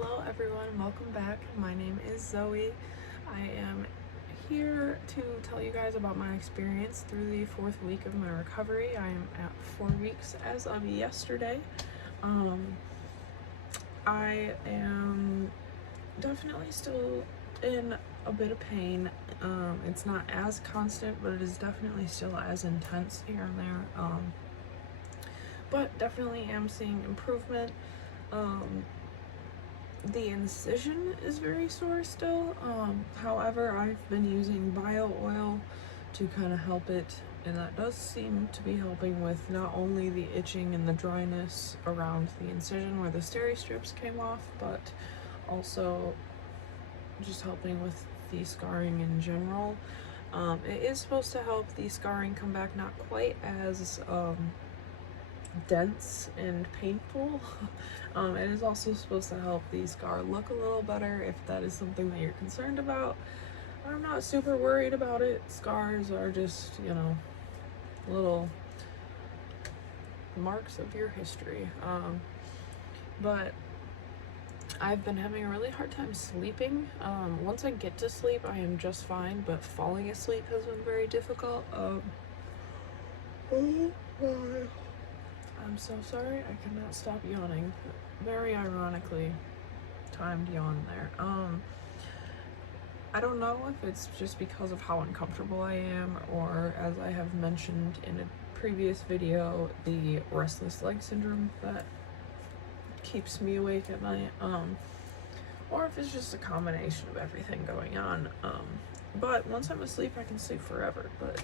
Hello everyone, welcome back. My name is Zoe. I am here to tell you guys about my experience through the 4th week of my recovery. I am at 4 weeks as of yesterday. I am definitely still in a bit of pain. It's not as constant, but it is definitely still as intense here and there. But definitely am seeing improvement. The incision is very sore still. However, I've been using bio oil to kind of help it, and that does seem to be helping with not only the itching and the dryness around the incision where the steri strips came off, but also just helping with the scarring in general. It is supposed to help the scarring come back not quite as dense and painful. It is also supposed to help the scar look a little better if that is something that you're concerned about. I'm not super worried about it. Scars are just, you know, little marks of your history. But I've been having a really hard time sleeping. Once I get to sleep, I am just fine, but falling asleep has been very difficult. Oh my. I'm so sorry, I cannot stop yawning. Very ironically timed yawn there. I don't know if it's just because of how uncomfortable I am, or as I have mentioned in a previous video, the restless leg syndrome that keeps me awake at night, or if it's just a combination of everything going on. But once I'm asleep, I can sleep forever, but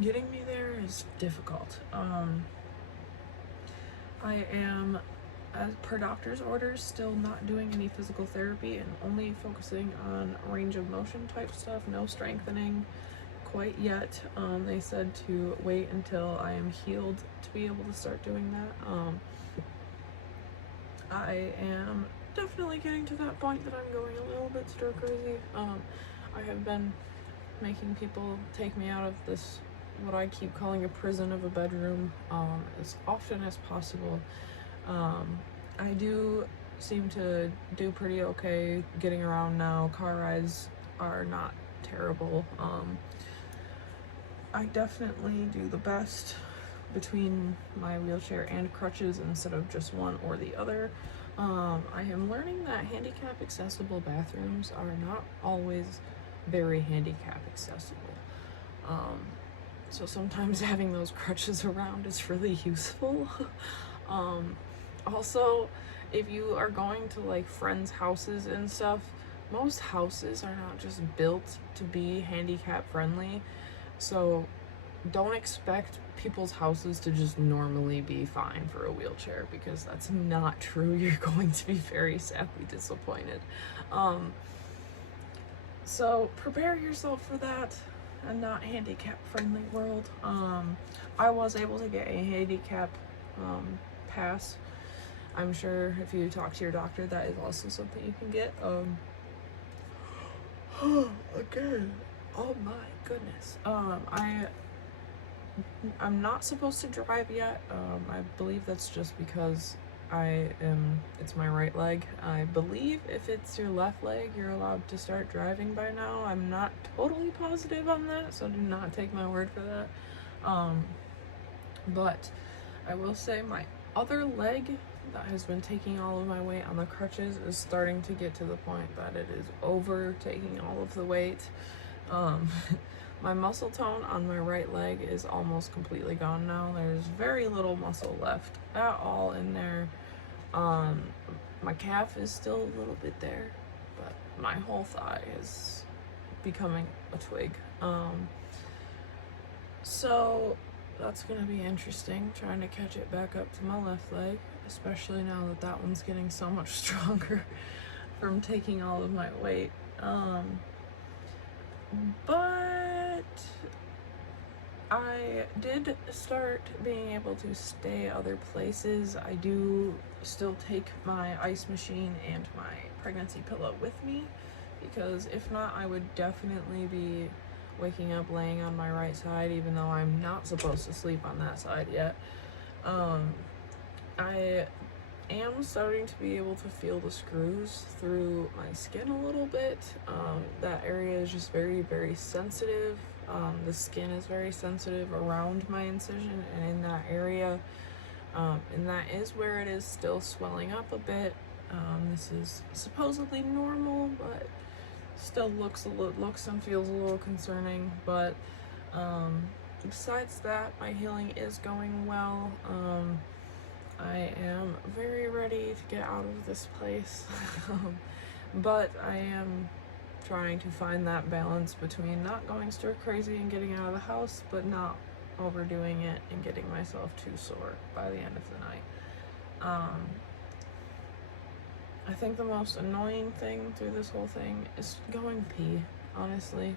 getting me there is difficult. I am, as per doctor's orders, still not doing any physical therapy and only focusing on range of motion type stuff, no strengthening quite yet. They said to wait until I am healed to be able to start doing that. I am definitely getting to that point that I'm going a little bit stir crazy. I have been making people take me out of this, what I keep calling a prison of a bedroom, as often as possible. I do seem to do pretty okay getting around now. Car rides are not terrible. I definitely do the best between my wheelchair and crutches instead of just one or the other. I am learning that handicap accessible bathrooms are not always very handicap accessible. So sometimes having those crutches around is really useful. Also, if you are going to like friends' houses and stuff, most houses are not just built to be handicap friendly. So don't expect people's houses to just normally be fine for a wheelchair, because that's not true. You're going to be very sadly disappointed. So prepare yourself for that. A not handicap friendly world. I was able to get a handicap pass. I'm sure if you talk to your doctor, that is also something you can get. Again, oh my goodness. I'm not supposed to drive yet. I believe that's just because it's my right leg. I believe if it's your left leg, you're allowed to start driving by now. I'm not totally positive on that, so do not take my word for that. But I will say my other leg that has been taking all of my weight on the crutches is starting to get to the point that it is over taking all of the weight. My muscle tone on my right leg is almost completely gone now. There's very little muscle left at all in there. My calf is still a little bit there, but my whole thigh is becoming a twig. So that's gonna be interesting, trying to catch it back up to my left leg, especially now that that one's getting so much stronger from taking all of my weight. But I did start being able to stay other places. I do still take my ice machine and my pregnancy pillow with me, because if not, I would definitely be waking up laying on my right side, even though I'm not supposed to sleep on that side yet. I am starting to be able to feel the screws through my skin a little bit. That area is just very, very sensitive. The skin is very sensitive around my incision and in that area. And that is where it is still swelling up a bit. This is supposedly normal, but still looks and feels a little concerning. But besides that, my healing is going well. I am very ready to get out of this place. But I am trying to find that balance between not going stir crazy and getting out of the house, but not overdoing it and getting myself too sore by the end of the night. I think the most annoying thing through this whole thing is going pee, honestly,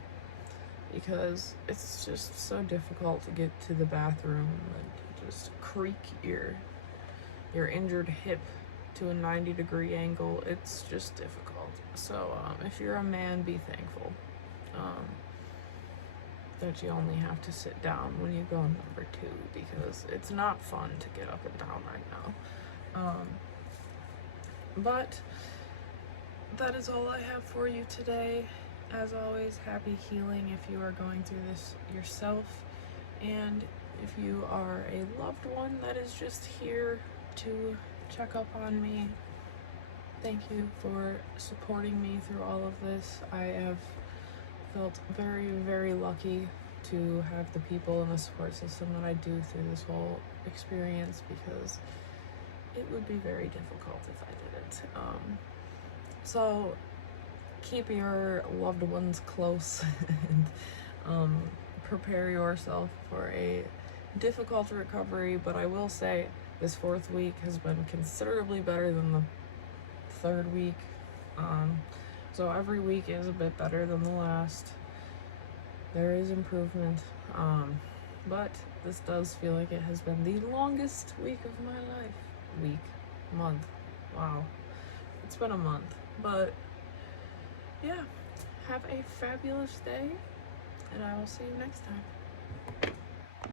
because it's just so difficult to get to the bathroom and just creak your injured hip to a 90-degree angle. It's just difficult. So if you're a man, be thankful that you only have to sit down when you go number 2, because it's not fun to get up and down right now. But that is all I have for you today. As always, happy healing if you are going through this yourself, and if you are a loved one that is just here to check up on me, thank you for supporting me through all of this. I have felt very, very lucky to have the people in the support system that I do through this whole experience, because it would be very difficult if I didn't. So keep your loved ones close and prepare yourself for a difficult recovery. But I will say this 4th week has been considerably better than the 3rd week. So every week is a bit better than the last. There is improvement, but this does feel like it has been the longest week of my life. Month. Wow. It's been a month. But yeah, have a fabulous day, and I will see you next time.